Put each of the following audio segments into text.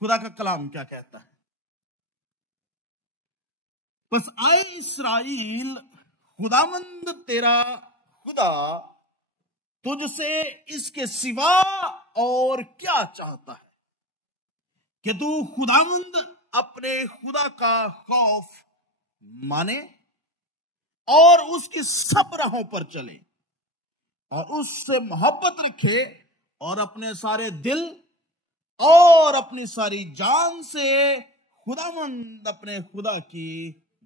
خدا کا کلام کیا کہتا ہے؟ بس اے اسرائیل، خداوند تیرا خدا تجھ سے اس کے سوا اور کیا چاہتا ہے کہ تو خداوند اپنے خدا کا خوف مانے اور اس کی سب راہوں پر چلے اور اس سے محبت رکھے اور اپنے سارے دل اور اپنی ساری جان سے خداوند اپنے خدا کی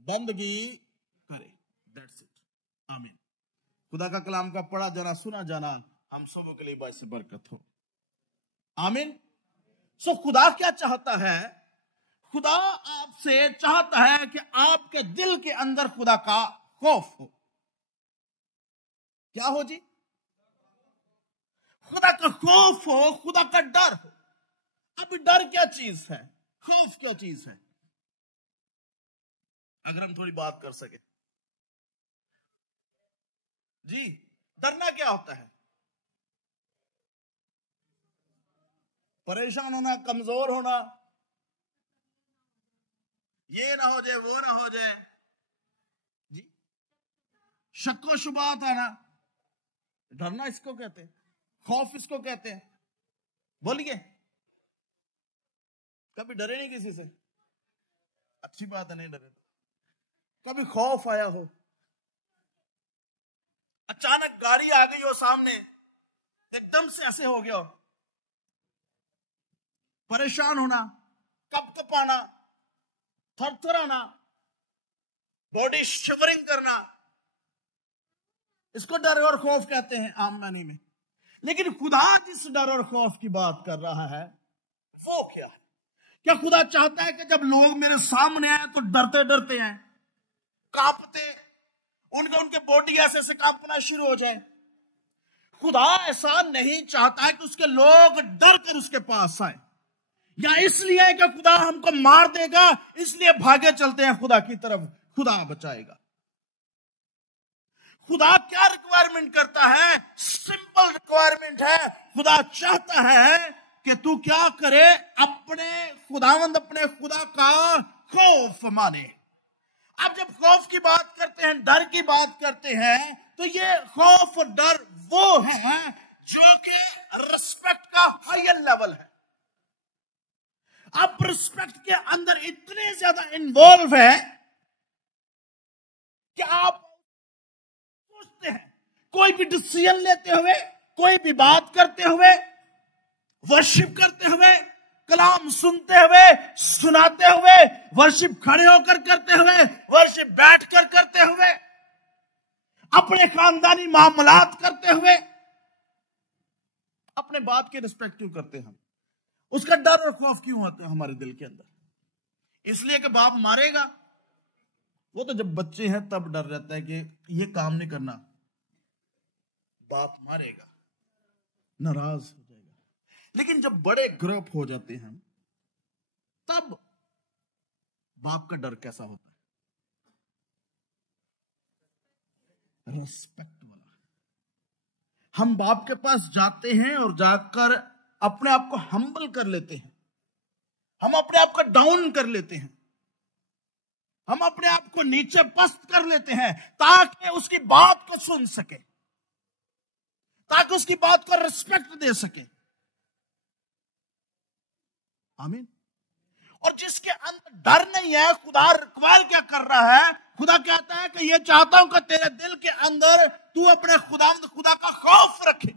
بندگی کرے. That's it. آمین. خدا کا کلام کا پڑھا جانا سنا جانا ہم سبوں کے لیے باعث برکت ہو. آمین. سو خدا کیا چاہتا ہے؟ خدا آپ سے چاہتا ہے کہ آپ کے دل کے اندر خدا کا خوف ہو. کیا ہو جی؟ خدا کا خوف ہو، خدا کا ڈر ہو. اب ڈر کیا چیز ہے؟ خوف کیا چیز ہے؟ اگر ہم تھوڑی بات کر سکے جی، ڈرنا کیا ہوتا ہے؟ پریشان ہونا، کمزور ہونا، یہ نہ ہو جائے وہ نہ ہو جائے جی، شک و شبہات آنا. ڈرنا اس کو کہتے ہیں، خوف اس کو کہتے ہیں. بولیے، کبھی ڈرے نہیں کسی سے؟ اچھی بات ہے، نہیں ڈرے. کبھی خوف آیا ہو، اچانک گاڑی آ گئی ہو سامنے، ایک دم سے ایسے ہو گیا ہو، پریشان ہونا، کپ کپانا، تھر تھرانا، باڈی شیورنگ کرنا، اس کو ڈر اور خوف کہتے ہیں عام معنی میں. لیکن خدا جس ڈر اور خوف کی بات کر رہا ہے وہ کیا ہے؟ کیا خدا چاہتا ہے کہ جب لوگ میرے سامنے آئے تو ڈرتے ڈرتے ہیں، کانپتے، ان کے باڈی ایسے کانپنا شروع ہو جائے؟ خدا ایسا نہیں چاہتا ہے کہ اس کے لوگ ڈر کر اس کے پاس آئے، یا اس لیے کہ خدا ہم کو مار دے گا اس لیے بھاگے چلتے ہیں خدا کی طرف، خدا بچائے گا. خدا کیا ریکوائرمنٹ کرتا ہے؟ سمپل ریکوائرمنٹ ہے. خدا چاہتا ہے کہ تو کیا کرے؟ اپنے خداوند، اپنے خدا کا خوف مانے. اب جب خوف کی بات کرتے ہیں، ڈر کی بات کرتے ہیں، تو یہ خوف اور ڈر وہ ہے جو کہ رسپیکٹ کا ہائر لیول ہے. اب رسپیکٹ کے اندر اتنے زیادہ انوالو ہے کہ آپ سوچتے ہیں کوئی بھی ڈیسیژن لیتے ہوئے، کوئی بھی بات کرتے ہوئے، ورشپ کرتے ہوئے، کلام سنتے ہوئے، سناتے ہوئے، ورشپ کھڑے ہو کر کرتے ہوئے، ورشپ بیٹھ کر کرتے ہوئے، اپنے خاندانی معاملات کرتے ہوئے، اپنے بات کے رسپیکٹ کیوں کرتے ہیں؟ اس کا ڈر اور خوف کیوں ہوتا ہے ہمارے دل کے اندر؟ اس لیے کہ باپ مارے گا. وہ تو جب بچے ہیں تب ڈر رہتا ہے کہ یہ کام نہیں کرنا، باپ مارے گا، ناراض ہو جائے گا. لیکن جب بڑے گروپ ہو جاتے ہیں تب باپ کا ڈر کیسا ہوتا ہے؟ ریسپیکٹ والا. ہم باپ کے پاس جاتے ہیں اور جا کر اپنے آپ کو ہمبل کر لیتے ہیں، ہم اپنے آپ کو ڈاؤن کر لیتے ہیں، ہم اپنے آپ کو نیچے پست کر لیتے ہیں تاکہ اس کی بات کو سن سکے، تاکہ اس کی بات کو ریسپیکٹ دے سکے. آمین. اور جس کے اندر ڈر نہیں ہے، خدا ریکوائر کیا کر رہا ہے؟ خدا کہتا ہے کہ یہ چاہتا ہوں کہ تیرے دل کے اندر تو اپنے خدا کا خوف رکھے،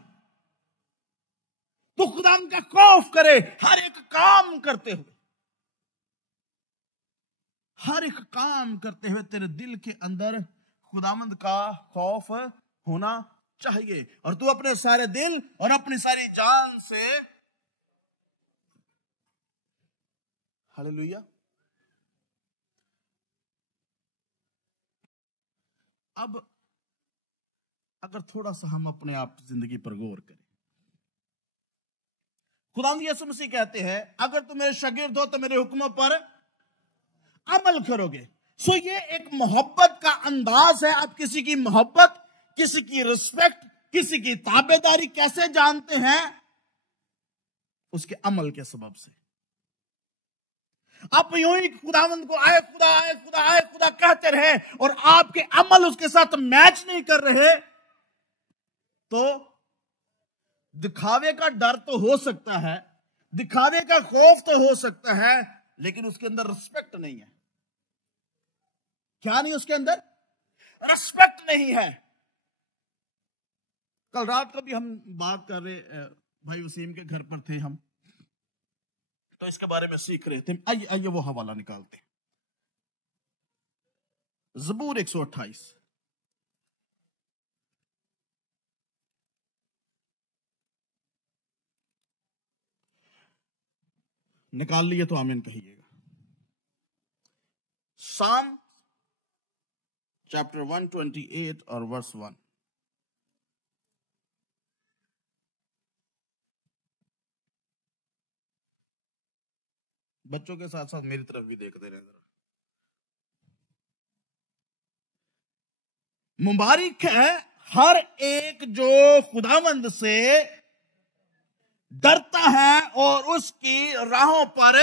تو خدا کا خوف کرے ہر ایک کام کرتے ہوئے. ہر ایک کام کرتے ہوئے تیرے دل کے اندر خداوند کا خوف ہونا چاہیے، اور تو اپنے سارے دل اور اپنی ساری جان سے. ہاللیلویا. اب اگر تھوڑا سا ہم اپنے آپ زندگی پر غور کریں، خداوند یسوع مسیح کہتے ہیں اگر تم میرے شاگرد ہو تو میرے حکموں پر عمل کرو گے. سو یہ ایک محبت کا انداز ہے. آپ کسی کی محبت، کسی کی رسپیکٹ، کسی کی تابع داری کیسے جانتے ہیں؟ اس کے عمل کے سبب سے. آپ یوں ہی خداوند کو آئے خدا آئے خدا آئے خدا کہتے رہے اور آپ کے عمل اس کے ساتھ میچ نہیں کر رہے تو دکھاوے کا ڈر تو ہو سکتا ہے, دکھاوے کا خوف تو ہو سکتا ہے, لیکن اس کے اندر رسپیکٹ نہیں ہے. کیا نہیں اس کے اندر؟ رسپیکٹ نہیں ہے. کل رات کو بھی ہم بات کر رہے, بھائی وسیم کے گھر پر تھے ہم, تو اس کے بارے میں سیکھ رہے تھے. آئیے وہ حوالہ نکالتے. زبور 128 نکال لیے تو آمین کہیے گا. سام چیپٹر 128 اور ورس 1. بچوں کے ساتھ ساتھ میری طرف بھی دیکھتے رہے ذرا. مبارک ہے ہر ایک جو خداوند سے ڈرتا ہے اور اس کی راہوں پر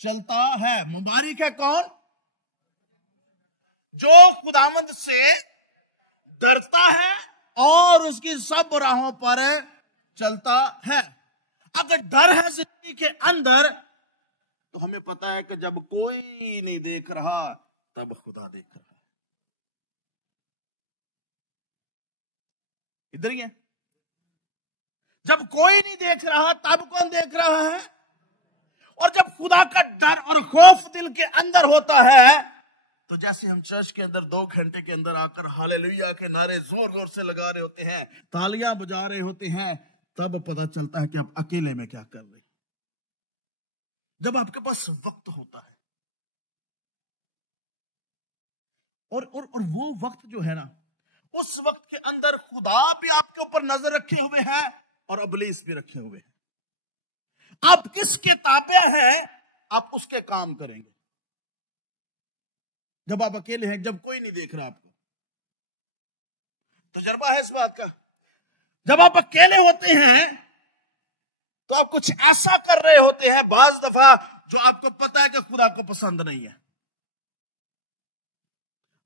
چلتا ہے. مبارک ہے کون؟ جو خداوند سے ڈرتا ہے اور اس کی سب راہوں پر چلتا ہے. اگر ڈر ہے زندگی کے اندر تو ہمیں پتا ہے کہ جب کوئی نہیں دیکھ رہا تب خدا دیکھ رہا ہے. ادھر ہی ہے. جب کوئی نہیں دیکھ رہا تب کون دیکھ رہا ہے؟ اور جب خدا کا ڈر اور خوف دل کے اندر ہوتا ہے تو جیسے ہم چرچ کے اندر 2 گھنٹے کے اندر آ کر ہاللیلویا کے نعرے زور زور سے لگا رہے ہوتے ہیں, تالیاں بجا رہے ہوتے ہیں, تب پتا چلتا ہے کہ آپ اکیلے میں کیا کر رہے ہیں. جب آپ کے پاس وقت ہوتا ہے اور وہ وقت جو ہے نا, اس وقت کے اندر خدا بھی آپ کے اوپر نظر رکھے ہوئے ہیں اور ابلیس بھی رکھے ہوئے ہیں. آپ کس کے تابع ہیں آپ اس کے کام کریں گے. جب آپ اکیلے ہیں, جب کوئی نہیں دیکھ رہا آپ کو, تجربہ ہے اس بات کا. جب آپ اکیلے ہوتے ہیں تو آپ کچھ ایسا کر رہے ہوتے ہیں بعض دفعہ جو آپ کو پتا ہے کہ خدا کو پسند نہیں ہے.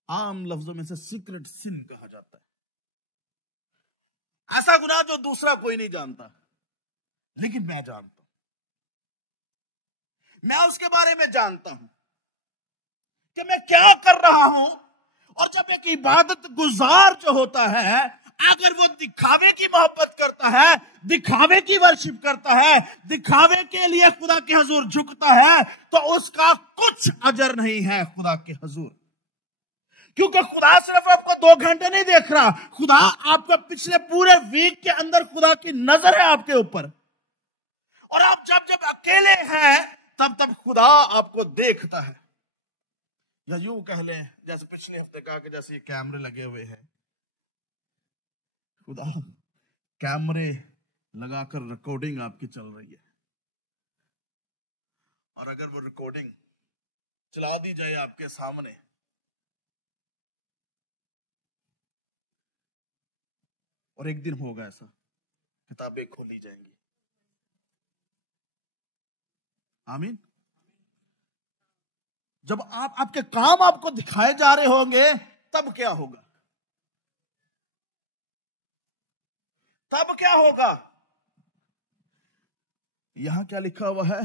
عام لفظوں میں سے سیکرٹ سن کہا جاتا ہے. ایسا گناہ جو دوسرا کوئی نہیں جانتا لیکن میں جانتا ہوں. میں اس کے بارے میں جانتا ہوں کہ میں کیا کر رہا ہوں. اور جب ایک عبادت گزار جو ہوتا ہے اگر وہ دکھاوے کی محبت کرتا ہے, دکھاوے کی ورشپ کرتا ہے, دکھاوے کے لیے خدا کے حضور جھکتا ہے تو اس کا کچھ اجر نہیں ہے خدا کے حضور. کیونکہ خدا صرف آپ کو 2 گھنٹے نہیں دیکھ رہا, خدا آپ کا پچھلے پورے ویک کے اندر خدا کی نظر ہے آپ کے اوپر. اور آپ جب اکیلے ہیں تب خدا آپ کو دیکھتا ہے. یا یوں کہہ لیں جیسے پچھلے ہفتے کہا کہ جیسے یہ کیمرے لگے ہوئے ہیں, خدا کیمرے لگا کر ریکارڈنگ آپ کی چل رہی ہے, اور اگر وہ ریکارڈنگ چلا دی جائے آپ کے سامنے اور ایک دن ہوگا ایسا کتابیں کھولی جائیں گی. آمین. جب آپ کے کام آپ کو دکھائے جا رہے ہوں گے تب کیا ہوگا؟ تب کیا ہوگا؟ یہاں کیا لکھا ہوا ہے؟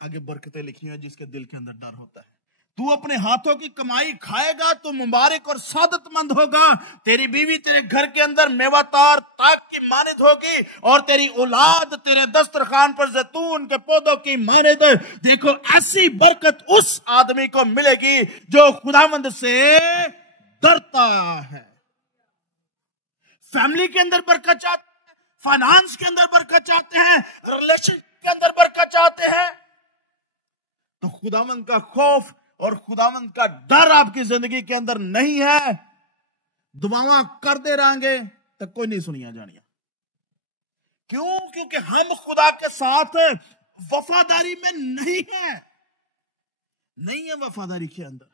آگے برکتیں لکھی ہیں جس کے دل کے اندر ڈر ہوتا ہے. تو اپنے ہاتھوں کی کمائی کھائے گا تو مبارک اور سعادت مند ہوگا. تیری بیوی تیرے گھر کے اندر میوہ تار تاک کی مانند ہوگی اور تیری اولاد تیرے دسترخوان پر زیتون کے پودوں کی مانند. دیکھو ایسی برکت اس آدمی کو ملے گی جو خداوند سے ڈرتا ہے. فیملی کے اندر برکت چاہتے ہیں, فائنانس کے اندر برکت چاہتے ہیں, ریلیشن کے اندر برکت چاہتے ہیں, تو خداوند کا خوف اور خداوند کا ڈر آپ کی زندگی کے اندر نہیں ہے, دعاواں کرتے رہیں گے تو کوئی نہیں سنیا جانیا. کیوں؟ کیونکہ ہم خدا کے ساتھ وفاداری میں نہیں ہیں, نہیں ہے وفاداری کے اندر.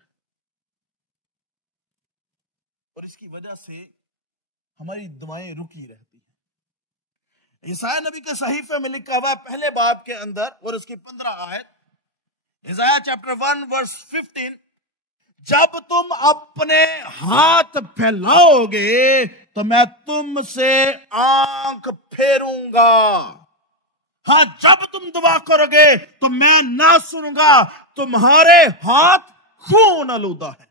اور اس کی وجہ سے ہماری دعائیں رکی رہتی ہیں. عیسائی نبی کے صحیفے میں لکھا ہوا ہے پہلے باب کے اندر اور اس کی 15 آیت، عیسائی چیپٹر 1 ورس 15، جب تم اپنے ہاتھ پھیلاؤ گے تو میں تم سے آنکھ پھیروں گا. ہاں، جب تم دعا کرو گے تو میں نہ سنوں گا، تمہارے ہاتھ خون آلودہ ہے.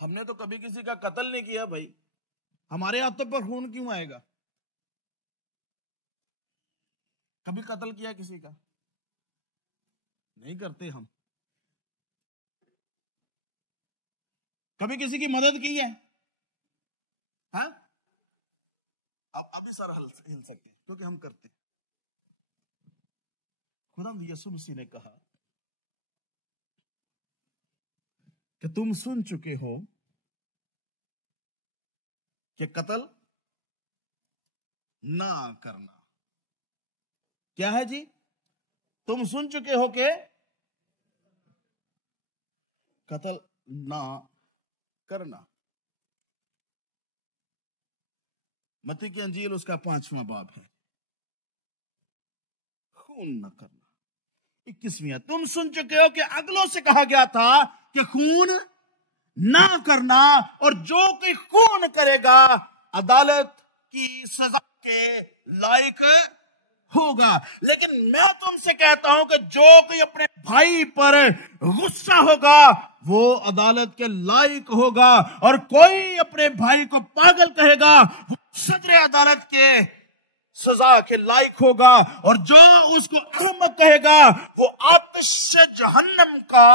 ہم نے تو کبھی کسی کا قتل نہیں کیا بھائی، ہمارے ہاتھوں پر خون کیوں آئے گا؟ کبھی قتل کیا کسی کا؟ نہیں کرتے ہم. کبھی کسی کی مدد کی ہے؟ ہاں، اب سر ہل سکتے ہیں کیونکہ ہم کرتے ہیں. خدا یسوع مسیح نے کہا کہ تم سن چکے ہو کہ قتل نہ کرنا. کیا ہے جی؟ تم سن چکے ہو کہ قتل نہ کرنا. متی کی انجیل اس کا 5واں باب ہے. خون نہ کرنا. 21ویں، تم سن چکے ہو کہ اگلوں سے کہا گیا تھا کہ خون نہ کرنا، اور جو کوئی خون کرے گا عدالت کی سزا کے لائق ہوگا. لیکن میں تم سے کہتا ہوں کہ جو کوئی اپنے بھائی پر غصہ ہوگا وہ عدالت کے لائق ہوگا، اور کوئی اپنے بھائی کو پاگل کہے گا وہ صدر عدالت کے سزا کے لائق ہوگا، اور جو اس کو احمق کہے گا وہ آتش جہنم کا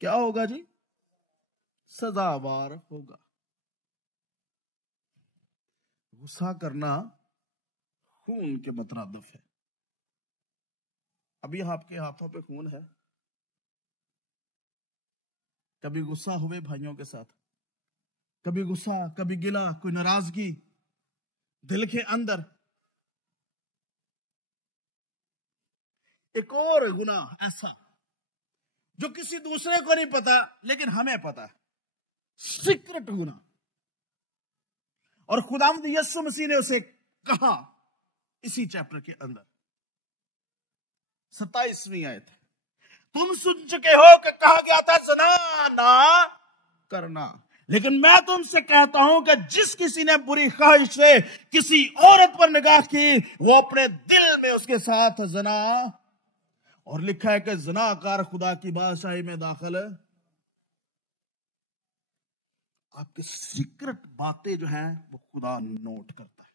کیا ہوگا جی؟ سزاوار ہوگا. غصہ کرنا خون کے مترادف ہے. ابھی آپ کے ہاتھوں پہ خون ہے؟ کبھی غصہ ہوئے بھائیوں کے ساتھ؟ کبھی غصہ، کبھی گلہ، کوئی ناراضگی دل کے اندر؟ ایک اور گناہ ایسا جو کسی دوسرے کو نہیں پتا لیکن ہمیں پتا ہے، سیکرٹ گناہ. اور خداوند یسوع مسیح نے اسے کہا اسی چیپٹر کے اندر 27ویں آیت، تم سن چکے ہو کہ کہا گیا تھا زنا نہ کرنا، لیکن میں تم سے کہتا ہوں کہ جس کسی نے بری خواہش سے کسی عورت پر نگاہ کی وہ اپنے دل میں اس کے ساتھ زنا، اور لکھا ہے کہ زنا کار خدا کی بادشاہی میں داخل ہے. آپ کے سیکرٹ باتیں جو ہیں وہ خدا نوٹ کرتا ہے.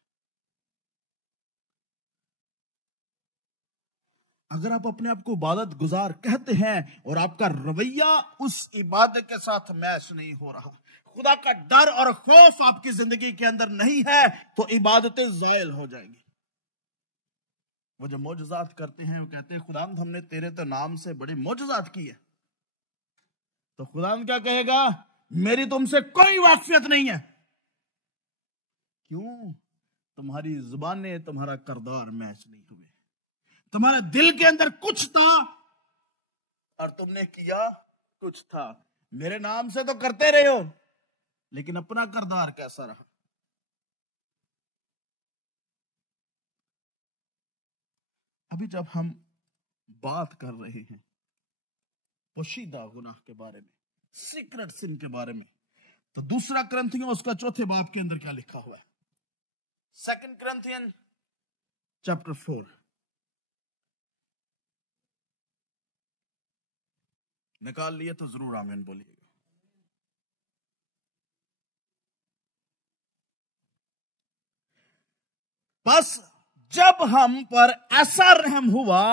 اگر آپ اپنے آپ کو عبادت گزار کہتے ہیں اور آپ کا رویہ اس عبادت کے ساتھ میچ نہیں ہو رہا، خدا کا ڈر اور خوف آپ کی زندگی کے اندر نہیں ہے، تو عبادتیں زائل ہو جائیں گی. وہ جو معجزات کرتے ہیں وہ کہتے ہیں خداوند ہم نے تیرے تو نام سے بڑے معجزات کیے، تو خداوند کیا کہے گا؟ میری تم سے کوئی واقفیت نہیں ہے. کیوں؟ تمہاری زبانیں، تمہارا کردار میچ نہیں ہوئے. تمہارے دل کے اندر کچھ تھا اور تم نے کیا کچھ تھا. میرے نام سے تو کرتے رہے ہو لیکن اپنا کردار کیسا رہا؟ ابھی جب ہم بات کر رہے ہیں پوشیدہ گناہ کے بارے میں، سیکرٹ سن کے بارے میں، تو دوسرا کرنتھیوں اس کا 4 باب کے اندر کیا لکھا ہوا ہے؟ 2 کرنتھین چیپٹر 4. نکال لیے تو ضرور آمین بولیے گا. بس جب ہم پر ایسا رحم ہوا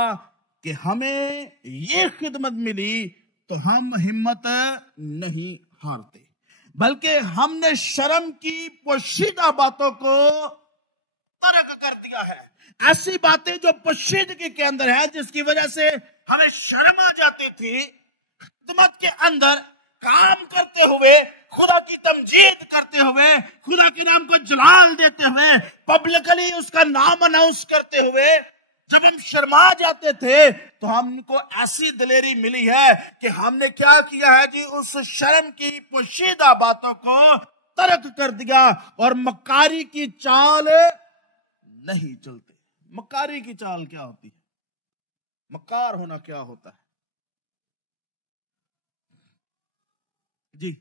کہ ہمیں یہ خدمت ملی تو ہم ہمت نہیں ہارتے، بلکہ ہم نے شرم کی پوشیدہ باتوں کو ترک کر دیا ہے. ایسی باتیں جو پوشیدگی کے اندر ہے جس کی وجہ سے ہمیں شرم آ جاتی تھی، خدمت کے اندر کام کرتے ہوئے، خدا کی تمجید کرتے ہوئے، خدا کے نام کو جلال دیتے ہوئے، پبلکلی اس کا نام اناؤنس کرتے ہوئے جب ہم شرما جاتے تھے تو ہم کو ایسی دلیری ملی ہے کہ ہم نے کیا کیا ہے جی؟ اس شرم کی پوشیدہ باتوں کو ترک کر دیا اور مکاری کی چال نہیں چلتے. مکاری کی چال کیا ہوتی ہے؟ مکار ہونا کیا ہوتا ہے؟ جی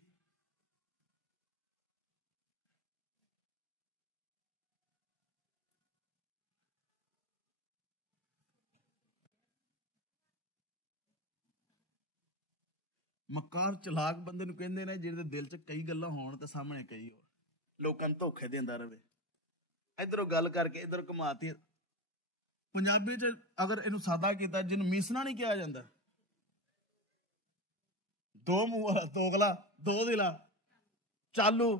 مکار چلاک بندے نوں کہندے نے جہدے دل چ کئی گلاں ہون تے سامنے کئی ہو. لوکاں نوں دھوکے دیندا رہے, ادھروں گل کر کے ادھر کماتی. پنجابی چ اگر اینوں سادہ کیتا جنوں میسنا نہیں کہا جاندا, دو منہ والا, دوگلا, دو دلا, چالو,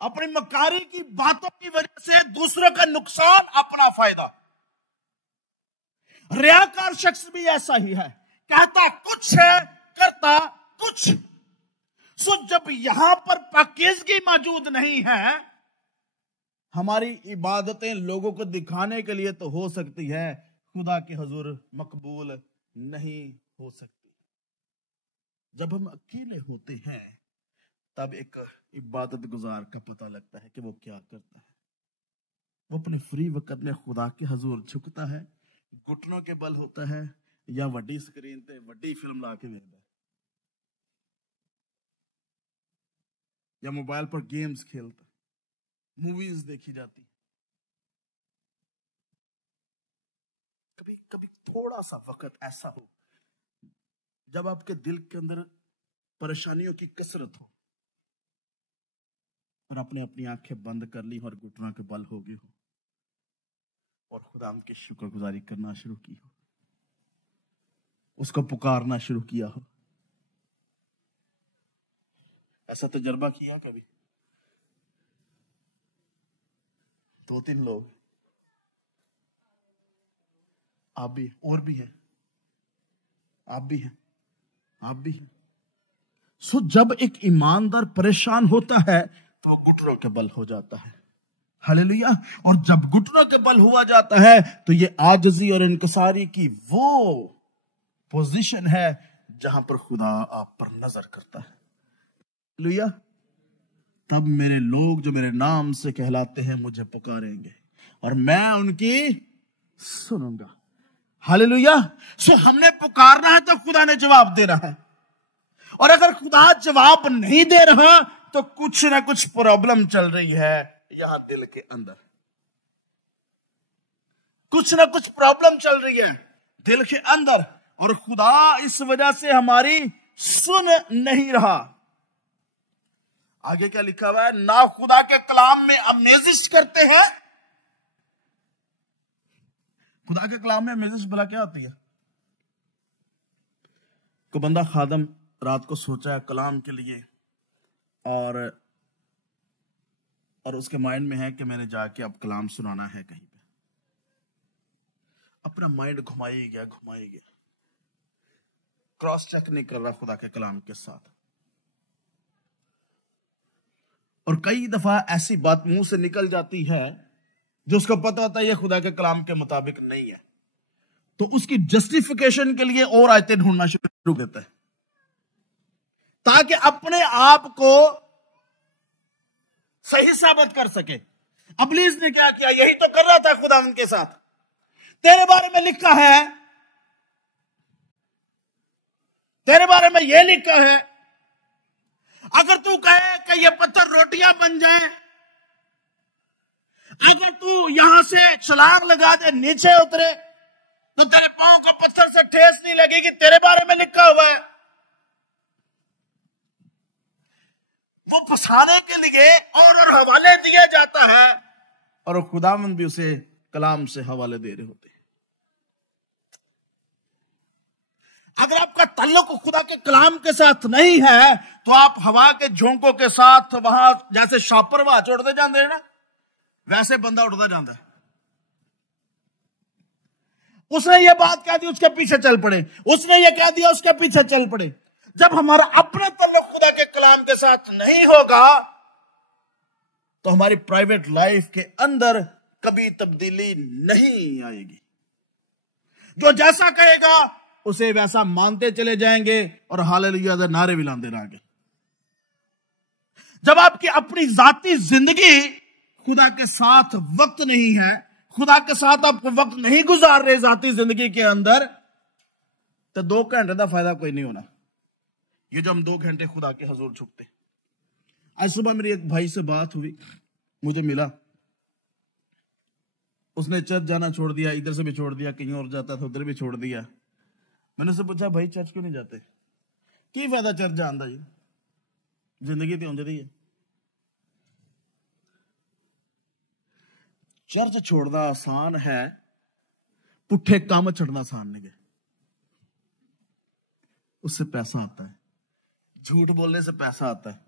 اپنی مکاری کی باتوں کی وجہ سے دوسروں کا نقصان, اپنا فائدہ. ریاکار شخص بھی ایسا ہی ہے, کہتا کچھ ہے کرتا کچھ. سو جب یہاں پر پاکیزگی موجود نہیں ہے, ہماری عبادتیں لوگوں کو دکھانے کے لیے تو ہو سکتی ہے, خدا کے حضور مقبول نہیں ہو سکتی. جب ہم اکیلے ہوتے ہیں تب ایک عبادت گزار کا پتہ لگتا ہے کہ وہ کیا کرتا ہے. وہ اپنے فری وقت میں خدا کے حضور جھکتا ہے, گھٹنوں کے بل ہوتا ہے, یا وڈی سکرین تے وڈی فلم لا کے ویکھدا ہے, یا موبائل پر گیمز کھیلتا ہے, موویز دیکھی جاتی. کبھی کبھی تھوڑا سا وقت ایسا ہو جب آپ کے دل کے اندر پریشانیوں کی کثرت ہو اور آپ نے اپنی آنکھیں بند کر لی اور گھٹنوں کے بل ہو گئے ہو اور خدا کی شکر گزاری کرنا شروع کی ہو, اس کو پکارنا شروع کیا ہو. ایسا تجربہ کیا کبھی؟ دو تین لوگ, آپ بھی, اور بھی ہیں, آپ بھی ہیں, آپ بھی ہیں. سو جب ایک ایماندار پریشان ہوتا ہے تو وہ گھٹنوں کے بل ہو جاتا ہے. ہلیلویا. اور جب گھٹنوں کے بل ہوا جاتا ہے تو یہ عاجزی اور انکساری کی وہ پوزیشن ہے جہاں پر خدا آپ پر نظر کرتا ہے. ہلیلویا. تب میرے لوگ جو میرے نام سے کہلاتے ہیں مجھے پکاریں گے اور میں ان کی سنوں گا. ہلیلویا. سو ہم نے پکارنا ہے تو خدا نے جواب دینا ہے, اور اگر خدا جواب نہیں دے رہا تو کچھ نہ کچھ پرابلم چل رہی ہے یہاں دل کے اندر, کچھ نہ کچھ پرابلم چل رہی ہے دل کے اندر, اور خدا اس وجہ سے ہماری سن نہیں رہا. آگے کیا لکھا ہوا ہے؟ نہ خدا کے کلام میں امیزش کرتے ہیں. خدا کے کلام میں امیزش بلا کیا ہوتی ہے؟ کو بندہ خادم رات کو سوچا ہے کلام کے لیے, اور اس کے مائنڈ میں ہے کہ میں نے جا کے اب کلام سنانا ہے کہیں پہ. اپنا مائنڈ گھمائی گیا, کراس چیک نہیں کر رہا خدا کے کلام کے ساتھ. اور کئی دفعہ ایسی بات منہ سے نکل جاتی ہے جو اس کو پتا ہوتا ہے یہ خدا کے کلام کے مطابق نہیں ہے, تو اس کی جسٹیفیکیشن کے لیے اور آیتیں ڈھونڈنا شروع کرتا ہے تاکہ اپنے آپ کو صحیح ثابت کر سکے. ابلیس نے کیا کیا؟ یہی تو کر رہا تھا خدا ان کے ساتھ. تیرے بارے میں لکھا ہے, تیرے بارے میں یہ لکھا ہے, اگر تو کہے کہ یہ پتھر روٹیاں بن جائیں, اگر تو یہاں سے چھلانگ لگا دے نیچے اترے تو تیرے پاؤں کو پتھر سے ٹھیس نہیں لگے گی, تیرے بارے میں لکھا ہوا ہے. وہ پھنسانے کے لیے اور حوالے دیا جاتا ہے, اور خداوند بھی اسے کلام سے حوالے دے رہے ہوتے ہیں. اگر آپ کا تعلق خدا کے کلام کے ساتھ نہیں ہے تو آپ ہوا کے جھونکوں کے ساتھ وہاں جیسے شاپر وہاں چڑھتے جاندے ہیں نا, ویسے بندہ اٹھتا جاندہ ہے. اس نے یہ بات کہہ دی اس کے پیچھے چل پڑے, اس نے یہ کہہ دیا اس کے پیچھے چل پڑے. جب ہمارا اپنا تعلق خدا کے کلام کے ساتھ نہیں ہوگا تو ہماری پرائیویٹ لائف کے اندر کبھی تبدیلی نہیں آئے گی. جو جیسا کہے گا اسے ویسا مانتے چلے جائیں گے اور ہاللیلویا دے نعرے بھی لاندے رہیں گے. جب آپ کی اپنی ذاتی زندگی خدا کے ساتھ وقت نہیں ہے, خدا کے ساتھ آپ وقت نہیں گزار رہے ذاتی زندگی کے اندر, تو 2 گھنٹے کا فائدہ کوئی نہیں ہونا. یہ جو ہم 2 گھنٹے خدا کے حضور جھکتے. آج صبح میری ایک بھائی سے بات ہوئی, مجھے ملا, اس نے چرچ جانا چھوڑ دیا, ادھر سے بھی چھوڑ دیا, کہیں اور جاتا تھا ادھر بھی چھوڑ دیا. میں نے اسے پوچھا بھائی چرچ کیوں نہیں جاتے؟ کی فائدہ چرچ جانا جی, زندگی تو ہونی ہے. چرچ چھوڑنا آسان ہے, پٹھے کام چھڑنا آسان نہیں ہے. اس سے پیسہ آتا ہے, جھوٹ بولنے سے پیسہ آتا ہے.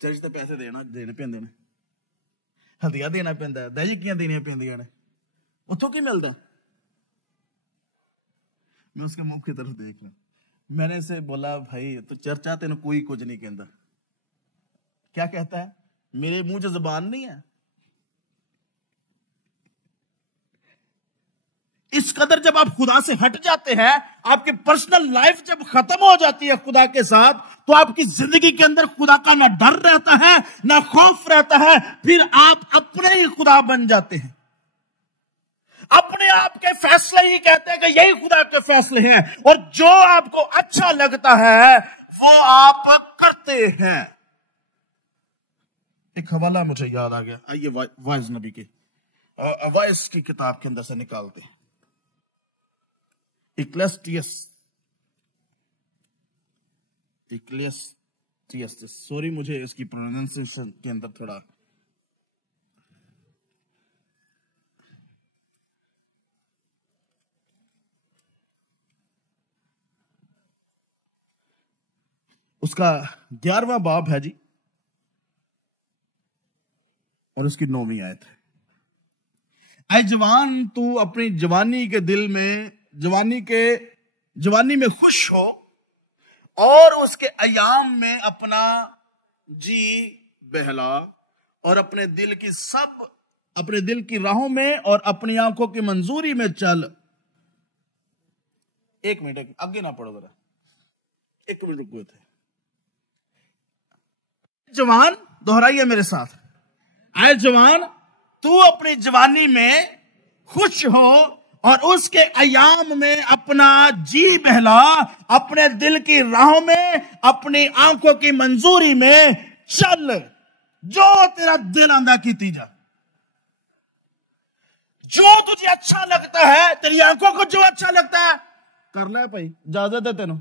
چرچ تو پیسے دینے پیندے نے, ہدیہ دینا پیندا ہے, دہجکیاں دینیاں پیندیاں نے, اتوں کی ملتا ہے. میں اس کے منہ کی طرف دیکھ لوں. میں نے اسے بولا بھائی تو چرچ آ تینوں کوئی کچھ نہیں کہندا. کیا کہتا ہے؟ میرے منہ سے زبان نہیں ہے. اس قدر جب آپ خدا سے ہٹ جاتے ہیں, آپ کی پرسنل لائف جب ختم ہو جاتی ہے خدا کے ساتھ, تو آپ کی زندگی کے اندر خدا کا نہ ڈر رہتا ہے نہ خوف رہتا ہے. پھر آپ اپنے ہی خدا بن جاتے ہیں. اپنے آپ کے فیصلے ہی کہتے ہیں کہ یہی خدا کے فیصلے ہیں, اور جو آپ کو اچھا لگتا ہے وہ آپ کرتے ہیں. ایک حوالہ مجھے یاد آ گیا, آئیے وائز نبی کے وائز کی کتاب کے اندر سے نکالتے ہیں. ایکلیسٹیس, سوری مجھے اس کی پروننسیشن کے اندر تھوڑا, اس کا 11واں باب ہے جی, اور اس کی 9ویں آیت ہے. اے جوان, تو اپنی جوانی کے دل میں جوانی میں خوش ہو, اور اس کے ایام میں اپنا جی بہلا, اور اپنے دل کی راہوں میں اور اپنی آنکھوں کی منظوری میں چل. 1 منٹ آگے نہ پڑھو ذرا, 1 منٹ رکو تھے. جوان, دہرائیے میرے ساتھ, اے جوان تو اپنی جوانی میں خوش ہو, اور اس کے ایام میں اپنا جی بہلا, اپنے دل کی راہوں میں اپنی آنکھوں کی منظوری میں چل. جو تیرا دل آندا کیتی جا, جو تجھے اچھا لگتا ہے, تیری آنکھوں کو جو اچھا لگتا ہے کر لے بھائی, اجازت ہے تینوں.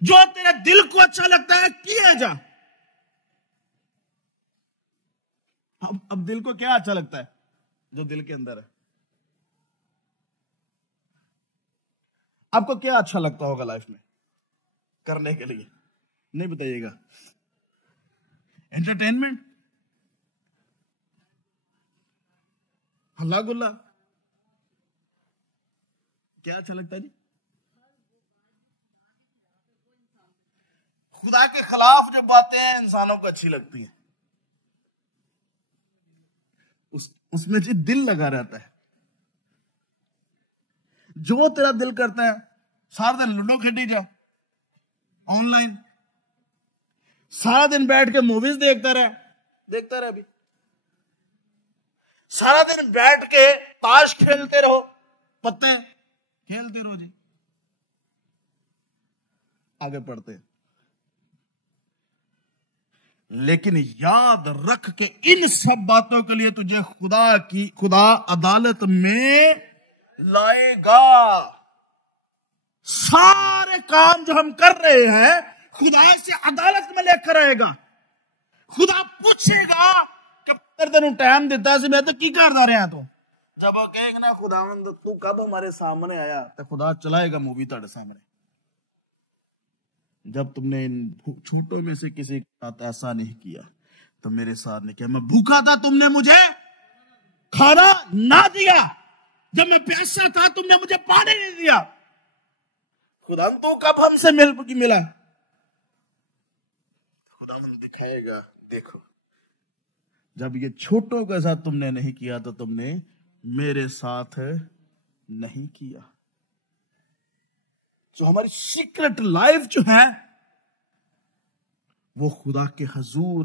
جو تیرے دل کو اچھا لگتا ہے کیے جا. اب دل کو کیا اچھا لگتا ہے جو دل کے اندر ہے؟ آپ کو کیا اچھا لگتا ہوگا لائف میں کرنے کے لیے؟ نہیں بتائیے گا. انٹرٹینمنٹ, ہلا گلا, کیا اچھا لگتا ہے جی؟ خدا کے خلاف جو باتیں ہیں انسانوں کو اچھی لگتی ہیں, اس میں جی دل لگا رہتا ہے. جو تیرا دل کرتا ہے, سارا دن لوڈو کھیلی جا آن لائن, سارا دن بیٹھ کے موویز دیکھتا رہے بھی, سارا دن بیٹھ کے تاش کھیلتے رہو, پتے کھیلتے رہو جی. آگے پڑھتے ہیں. لیکن یاد رکھ کے ان سب باتوں کے لیے تجھے خدا عدالت میں لائے گا. سارے کام جو ہم کر رہے ہیں خدا سے عدالت میں لے کر آئے گا. خدا پوچھے گا کہ تینوں ٹائم دیتا سی, میں تو کی کردا رہا تو. جب وہ کہے گا نا خداوند تو کب ہمارے سامنے آیا, تو خدا چلائے گا مووی تہاڈے سامنے. جب تم نے ان چھوٹوں میں سے کسی کے ساتھ ایسا نہیں کیا تو میرے ساتھ نہیں کیا. میں بھوکا تھا, تم نے مجھے کھانا نہ دیا. جب میں پیاسا تھا, تم نے مجھے پانی نہیں دیا. خدا تو کب ہم سے ملا؟ خدا دکھائے گا, دیکھو جب یہ چھوٹوں کے ساتھ تم نے نہیں کیا تو تم نے میرے ساتھ نہیں کیا. جو ہماری سیکرٹ لائف جو ہے وہ خدا کے حضور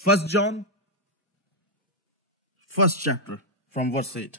1 John 1st chapter from verse 8,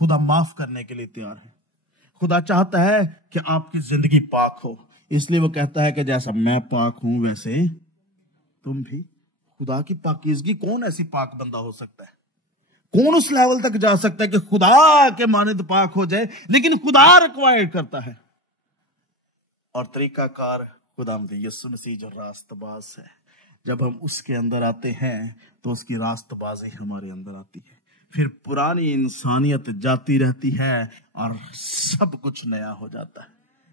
خدا معاف کرنے کے لیے تیار ہے. خدا چاہتا ہے کہ آپ کی زندگی پاک ہو، اس لیے وہ کہتا ہے کہ جیسا میں پاک ہوں ویسے تم بھی. خدا کی پاکیزگی، کون ایسی پاک بندہ ہو سکتا ہے؟ کون اس لیول تک جا سکتا ہے کہ خدا کے مانند پاک ہو جائے؟ لیکن خدا ریکوائر کرتا ہے. اور طریقہ کار خداوند یسوع مسیح جو راست باز ہے، جب ہم اس کے اندر آتے ہیں تو اس کی راست بازی ہمارے اندر آتی ہے. پھر پرانی انسانیت جاتی رہتی ہے اور سب کچھ نیا ہو جاتا ہے.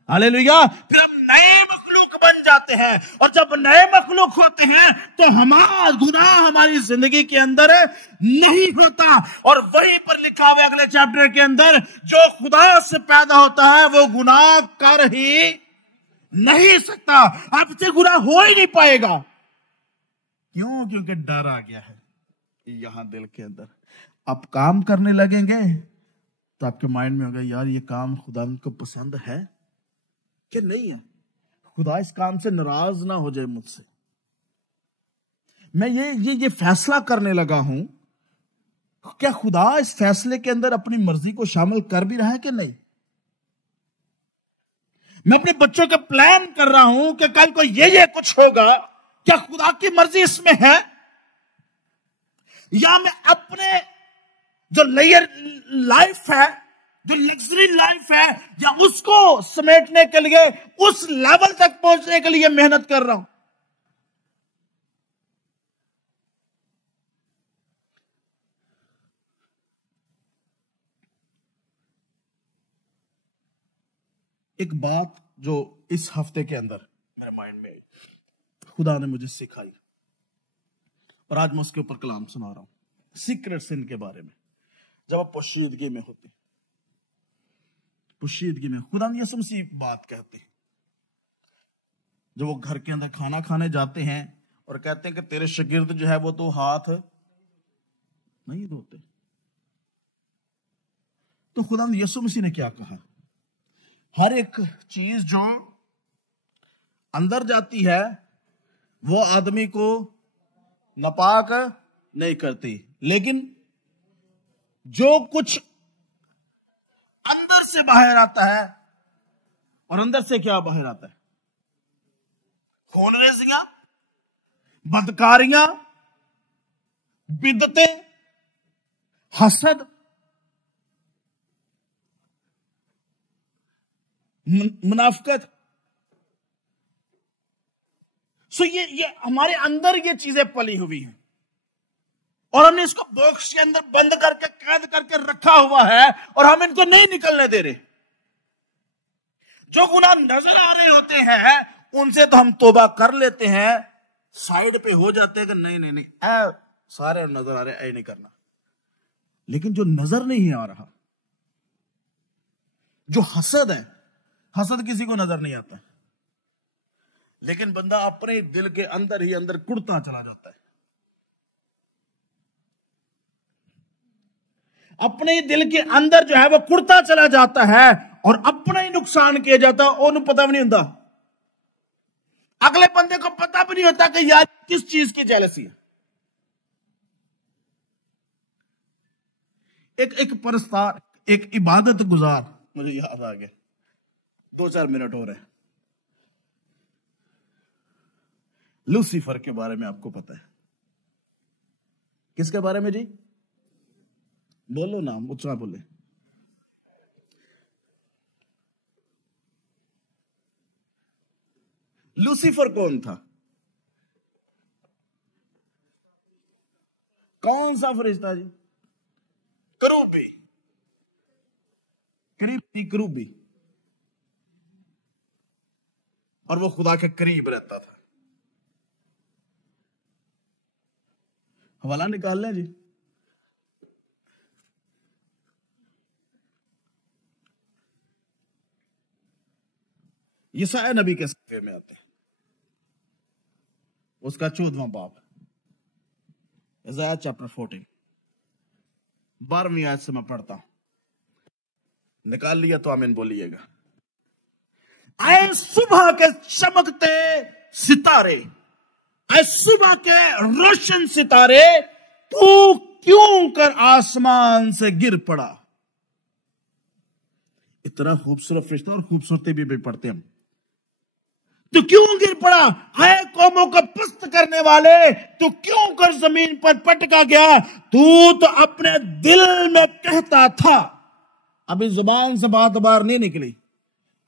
ہاللیلویا. پھر ہم نئے مخلوق بن جاتے ہیں، اور جب نئے مخلوق ہوتے ہیں تو ہمارا گناہ ہماری زندگی کے اندر نہیں ہوتا. اور وہیں پر لکھا ہوا اگلے چیپٹر کے اندر، جو خدا سے پیدا ہوتا ہے وہ گناہ کر ہی نہیں سکتا. آپ سے گناہ ہو ہی نہیں پائے گا. کیوں؟ کیونکہ ڈر آ گیا ہے یہاں دل کے اندر. آپ کام کرنے لگیں گے تو آپ کے مائنڈ میں ہوگا، یار یہ کام خدا کو پسند ہے کہ نہیں ہے؟ خدا اس کام سے ناراض نہ ہو جائے مجھ سے. میں یہ فیصلہ کرنے لگا ہوں، کیا خدا اس فیصلے کے اندر اپنی مرضی کو شامل کر بھی رہا ہے کہ نہیں؟ میں اپنے بچوں کا پلان کر رہا ہوں کہ کل کو یہ کچھ ہوگا، کیا خدا کی مرضی اس میں ہے؟ یا میں اپنے جو لیئر لائف ہے، جو لگژری لائف ہے، یا اس کو سمیٹنے کے لیے، اس لیول تک پہنچنے کے لیے محنت کر رہا ہوں؟ ایک بات جو اس ہفتے کے اندر میرے مائنڈ میں آئی، خدا نے مجھے سکھائی، اور آج میں اس کے اوپر کلام سنا رہا ہوں. سیکرٹ سن کے بارے میں. جب آپ پوشیدگی میں ہوتے ہیں، پوشیدگی میں خدا نے یسوع مسیح بات کہتے ہیں. جب وہ گھر کے اندر کھانا کھانے جاتے ہیں اور کہتے ہیں کہ تیرے شاگرد جو ہے وہ تو ہاتھ نہیں دھوتے، تو خدا نے یسوع مسیح نے کیا کہا؟ ہر ایک چیز جو اندر جاتی ہے وہ آدمی کو ناپاک نہیں کرتی، لیکن جو کچھ اندر سے باہر آتا ہے، اور اندر سے کیا باہر آتا ہے؟ خون ریزیاں، بدکاریاں، بدعتیں، حسد، منافقت. سو یہ ہمارے اندر یہ چیزیں پلی ہوئی ہیں، اور ہم نے اس کو باکس کے اندر بند کر کے قید کر کے رکھا ہوا ہے، اور ہم ان کو نہیں نکلنے دے رہے. جو گناہ نظر آ رہے ہوتے ہیں ان سے تو ہم توبہ کر لیتے ہیں، سائیڈ پہ ہو جاتے ہیں کہ نہیں اے سارے نظر آ رہے، اے نہیں کرنا. لیکن جو نظر نہیں آ رہا، جو حسد ہے، حسد کسی کو نظر نہیں آتا، لیکن بندہ اپنے دل کے اندر ہی اندر کڑتا چلا جاتا ہے. اپنے دل کے اندر جو ہے وہ کڑتا چلا جاتا ہے، اور اپنا ہی نقصان کیا جاتا ہے، انہوں پتہ بھی نہیں ہوتا. اگلے بندے کو پتہ بھی نہیں ہوتا کہ یار کس چیز کی جیلسی ہے. ایک پرستار، ایک عبادت گزار، مجھے یاد آ گیا، 2-4 منٹ ہو رہے ہیں. لوسیفر کے بارے میں آپ کو پتا ہے؟ کس کے بارے میں جی؟ بولو نام، اچھا بولے. لوسیفر کون تھا؟ کون سا فرشتہ جی؟ کروبی. اور وہ خدا کے قریب رہتا تھا. حوالہ نکال لیں جی. یسعیاہ نبی کے صفحے میں آتے ہیں، اس کا 14واں باب، یسعیاہ چیپٹر 14، 12ویں آیت سے میں پڑھتا ہوں. نکال لیا تو آمین بولیے گا. اے صبح کے چمکتے ستارے، اے صبح کے روشن ستارے، تو کیوں کر آسمان سے گر پڑا؟ اتنا خوبصورت فرشتہ, اور خوبصورتی بھی پڑھتے ہم. تو کیوں گر پڑا اے قوموں کا پست کرنے والے, تو کیوں کر زمین پر پٹکا گیا؟ تو اپنے دل میں کہتا تھا. ابھی زبان سے بات باہر نہیں نکلی,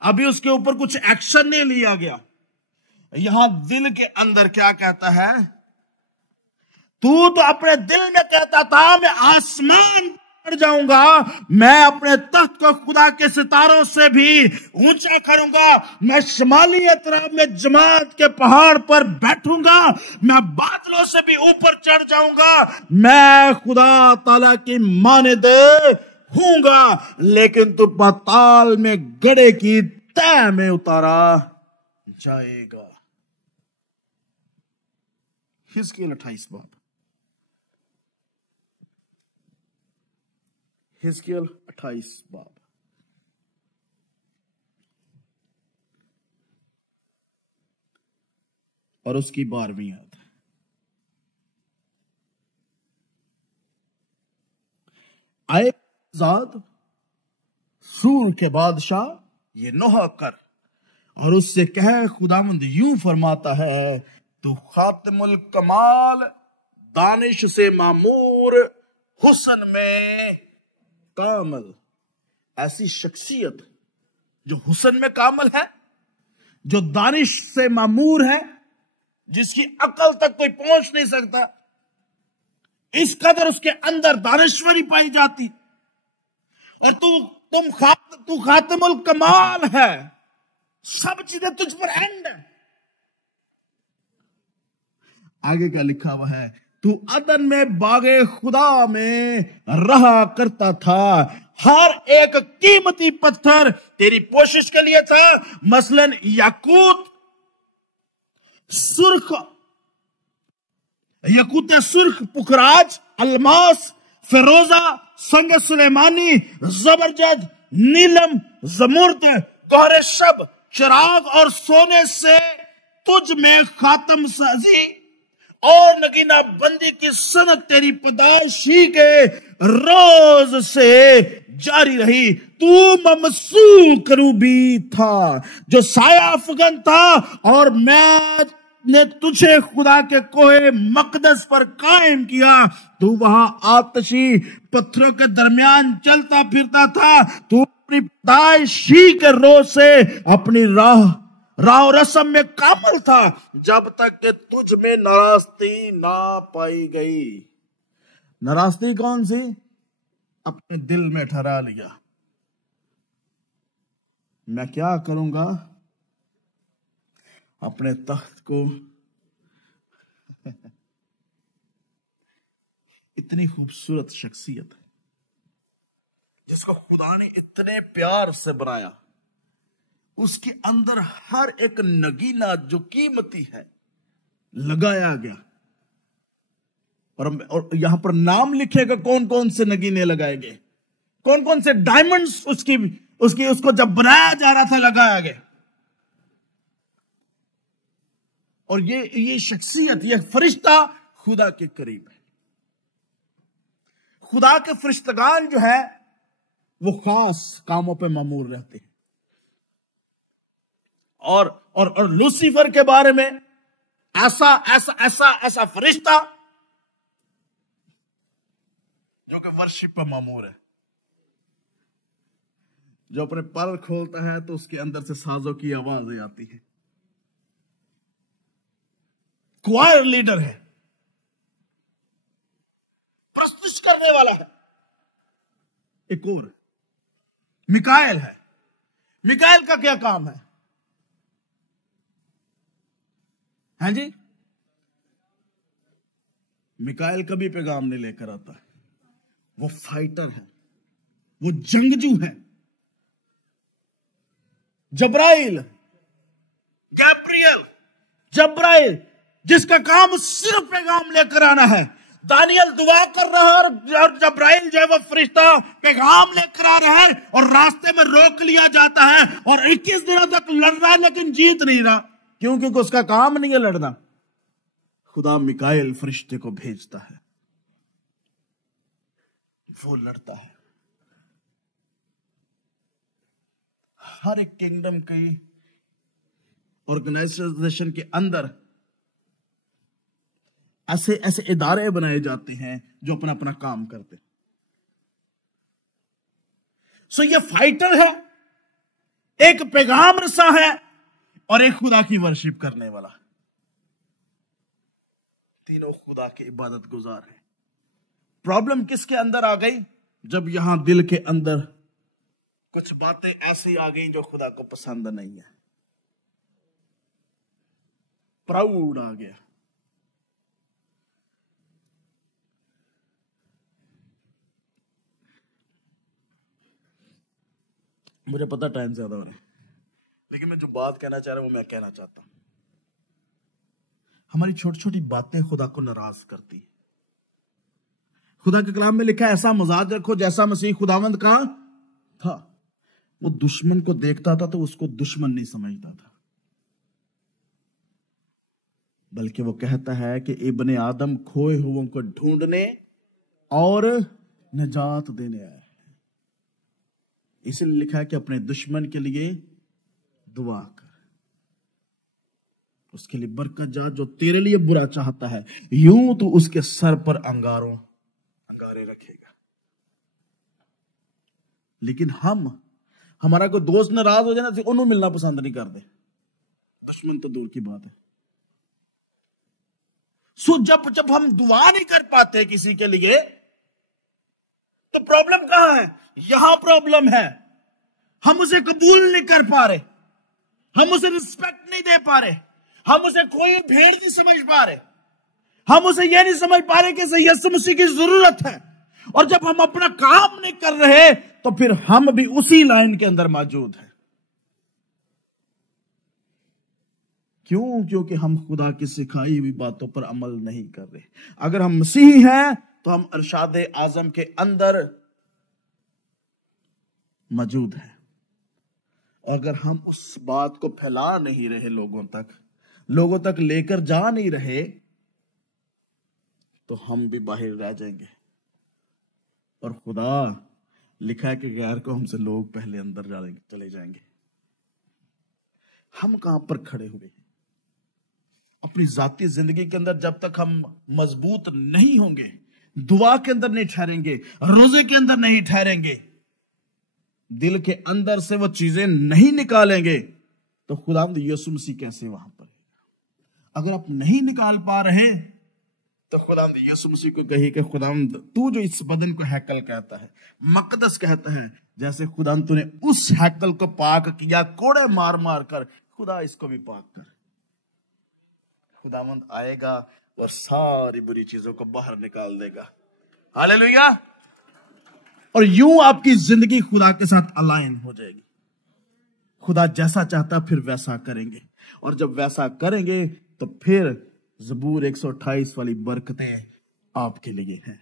ابھی اس کے اوپر کچھ ایکشن نہیں لیا گیا. یہاں دل کے اندر کیا کہتا ہے؟ تو اپنے دل میں کہتا تھا میں آسمان پر جاؤں گا, میں اپنے تخت کو خدا کے ستاروں سے بھی اونچا کروں گا, میں شمالی اطراف میں جماعت کے پہاڑ پر بیٹھوں گا, میں بادلوں سے بھی اوپر چڑھ جاؤں گا, میں خدا تعالی کی مانند ہوں گا, لیکن تو پاتال میں گڑھے کی تہ میں اتارا جائے گا. حزقیل 28 باب, حزقیل 28 باب. اور اس کی 12ویں آیت. اے ذات سور کے بادشاہ یہ نوحہ کر, اور اس سے کہے خداوند یوں فرماتا ہے, تو خاتم الکمال, دانش سے معمور, حسن میں کامل. ایسی شخصیت جو حسن میں کامل ہے, جو دانش سے معمور ہے, جس کی عقل تک کوئی پہنچ نہیں سکتا, اس قدر اس کے اندر دانشوری پائی جاتی, اور تو خاتم الکمال ہے, سب چیزیں تجھ پر اینڈ ہے. آگے کیا لکھا ہوا ہے؟ تو عدن میں باغ خدا میں رہا کرتا تھا, ہر ایک قیمتی پتھر تیری پوشش کے لیے تھا, مثلاً یاقوت سرخ, پخراج, الماس, فیروزہ, سنگ سلیمانی, زبرجد, نیلم, زمرد, گوہر شب, چراغ اور سونے سے تجھ میں خاتم سازی اور نگینہ بندی کی صنعت تیری پیدائش ہی کے روز سے جاری رہی. تو ممسوح کروبی تھا جو سایہ افغن تھا, اور میں نے تجھے خدا کے کوہ مقدس پر قائم کیا. تو وہاں آتشی پتھروں کے درمیان چلتا پھرتا تھا, تو اپنی پیدائش ہی کے روز سے اپنی راہ و رسم میں کامل تھا, جب تک کہ تجھ میں ناراستی نہ پائی گئی. ناراستی کون سی؟ اپنے دل میں ٹھہرا لیا میں کیا کروں گا, اپنے تخت کو. اتنی خوبصورت شخصیت جس کو خدا نے اتنے پیار سے بنایا, اس کے اندر ہر ایک نگینہ جو قیمتی ہے لگایا گیا. اور یہاں پر نام لکھے گا کون کون سے نگینے لگائے گئے, کون کون سے ڈائمنڈز اس کو جب بنایا جا رہا تھا لگایا گیا. اور یہ شخصیت, یہ فرشتہ خدا کے قریب ہے. خدا کے فرشتگان جو ہے وہ خاص کاموں پہ مامور رہتے ہیں. اور لوسیفر کے بارے میں ایسا فرشتہ جو کہ ورشپ پہ مامور ہے, جو اپنے پر کھولتا ہے تو اس کے اندر سے سازوں کی آوازیں آتی ہے. کوائر لیڈر ہے, پرستش کرنے والا ہے. ایک اور میکائیل ہے. میکائیل کا کیا کام ہے؟ ہاں جی, میکائیل کبھی پیغام نہیں لے کر آتا ہے, وہ فائٹر ہے, وہ جنگجو ہے. جبرائیل جس کا کام صرف پیغام لے کر آنا ہے. دانیل دعا کر رہا ہے اور جبرائیل جو ہے وہ فرشتہ پیغام لے کر آ رہا ہے, اور راستے میں روک لیا جاتا ہے, اور 21 دنوں تک لڑ رہا ہے لیکن جیت نہیں رہا. کیوں؟ کیونکہ اس کا کام نہیں ہے لڑنا. خدا میکائیل فرشتے کو بھیجتا ہے, وہ لڑتا ہے. ہر ایک کنگڈم کی آرگنائزیشن کے اندر ایسے ایسے ادارے بنائے جاتے ہیں جو اپنا اپنا کام کرتے. سو یہ فائٹر ہے، ایک پیغام رساں ہے، اور ایک خدا کی ورشپ کرنے والا. تینوں خدا کے عبادت گزار ہیں. پرابلم کس کے اندر آ گئی؟ جب یہاں دل کے اندر کچھ باتیں ایسی آ گئیں جو خدا کو پسند نہیں ہے. پراؤڈ آ گیا. مجھے پتا ٹائم زیادہ ہو رہا ہے، لیکن میں جو بات کہنا چاہ رہا ہوں وہ میں کہنا چاہتا ہوں. ہماری چھوٹی چھوٹی باتیں خدا کو ناراض کرتی. خدا کے کلام میں لکھا ہے ایسا مزاج رکھو جیسا مسیح خداوند کا تھا. وہ دشمن کو دیکھتا تھا تو اس کو دشمن نہیں سمجھتا تھا، بلکہ وہ کہتا ہے کہ ابن آدم کھوئے ہوئوں کو ڈھونڈنے اور نجات دینے آئے. اس لیے لکھا ہے کہ اپنے دشمن کے لیے دعا کر، اس کے لیے برکت جا جو تیرے لیے برا چاہتا ہے، یوں تو اس کے سر پر انگارے رکھے گا. لیکن ہمارا کوئی دوست ناراض ہو جائے نا، انہوں ملنا پسند نہیں کرتے، دشمن تو دور کی بات ہے. سو جب ہم دعا نہیں کر پاتے کسی کے لیے تو پرابلم کہاں ہے؟ یہاں پرابلم ہے. ہم اسے قبول نہیں کر پا رہے، ہم اسے رسپیکٹ نہیں دے پا رہے، ہم اسے کوئی بھیڑ نہیں سمجھ پا رہے، ہم اسے یہ نہیں سمجھ پا رہے کہ اسے یسوع مسیح کی ضرورت ہے. اور جب ہم اپنا کام نہیں کر رہے تو پھر ہم بھی اسی لائن کے اندر موجود ہیں. کیونکہ ہم خدا کی سکھائی ہوئی باتوں پر عمل نہیں کر رہے. اگر ہم مسیحی ہیں تو ہم ارشاد اعظم کے اندر موجود ہیں. اگر ہم اس بات کو پھیلا نہیں رہے، لوگوں تک لے کر جا نہیں رہے، تو ہم بھی باہر رہ جائیں گے. اور خدا لکھا ہے کہ غیر قوم سے لوگ پہلے اندر چلے جائیں گے. ہم کہاں پر کھڑے ہوئے ہیں؟ اپنی ذاتی زندگی کے اندر جب تک ہم مضبوط نہیں ہوں گے، دعا کے اندر نہیں ٹھہریں گے، روزے کے اندر نہیں ٹھہریں گے، دل کے اندر سے وہ چیزیں نہیں نکالیں گے، تو خداوند یسوع مسیح کیسے وہاں پر؟ اگر آپ نہیں نکال پا رہے تو خداوند یسوع مسیح کو کہیے کہ خداوند تو جو اس بدن کو ہیکل کہتا ہے، مقدس کہتا ہے، جیسے خداوند تو نے اس ہیکل کو پاک کیا کوڑے مار مار کر، خدا اس کو بھی پاک کر. خداوند آئے گا اور ساری بری چیزوں کو باہر نکال دے گا. ہاللیلویا. اور یوں آپ کی زندگی خدا کے ساتھ الائن ہو جائے گی. خدا جیسا چاہتا پھر ویسا کریں گے، اور جب ویسا کریں گے تو پھر زبور 128 والی برکتیں آپ کے لیے ہیں.